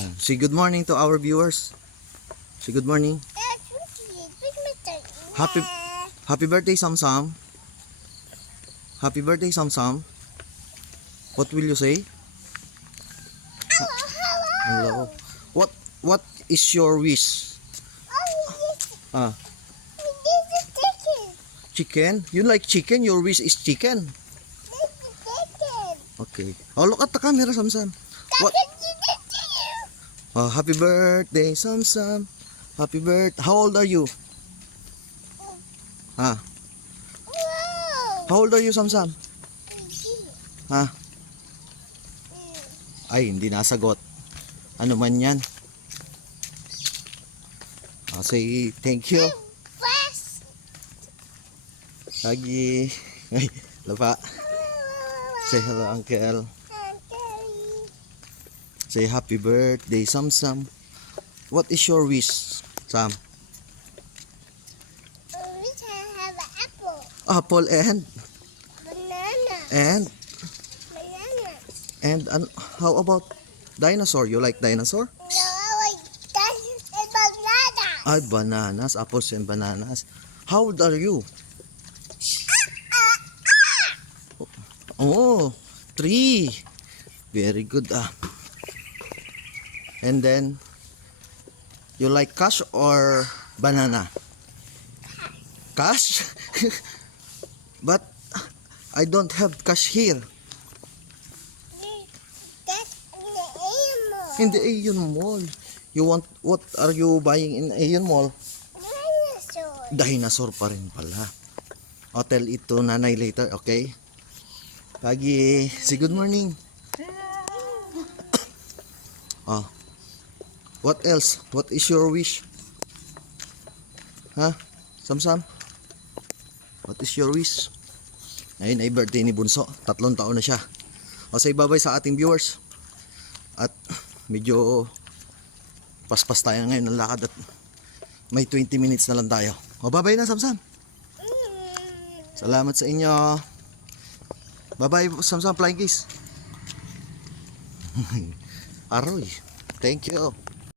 Yan. Say good morning to our viewers. Say good morning. Happy birthday, Sam. Happy birthday, Sam. What will you say? Hello. What is your wish? Ah, chicken. You like chicken? Your wish is chicken. Okay. Oh, look at the camera, Sam. What? Oh, happy birthday, Sam. Happy birthday. How old are you? Ah. How old are you, Sam? Ha? Ay, hindi nasagot. Ano man yan? Say thank you. Lagi. Ay, lapa. Say hello, Uncle. Say happy birthday, Sam. What is your wish, Sam? wish I have an apple. Apple and Banana. and how about dinosaur? You like dinosaur? No, like that's a banana. Ay, bananas, apples and bananas. How old are you? Oh, 3. Very good. And then, you like cash or banana? Cash? But I don't have cash here. That's an animal. In the Aeon Mall. You want, what are you buying in Aeon Mall? Dinosaur. Dinosaur pa rin pala. I'll tell it to nanay later, okay? Pagi, say good morning. Oh. What else? What is your wish? Ha? Sam? What is your wish? Ngayon ay birthday ni Bunso. 3 taon na siya. O say bye-bye sa ating viewers. At medyo paspas tayo ngayon ng lakad at may 20 minutes na lang tayo. O bye-bye na, Sam. Salamat sa inyo. Bye-bye, Sam, flying kiss. Aroy. Thank you.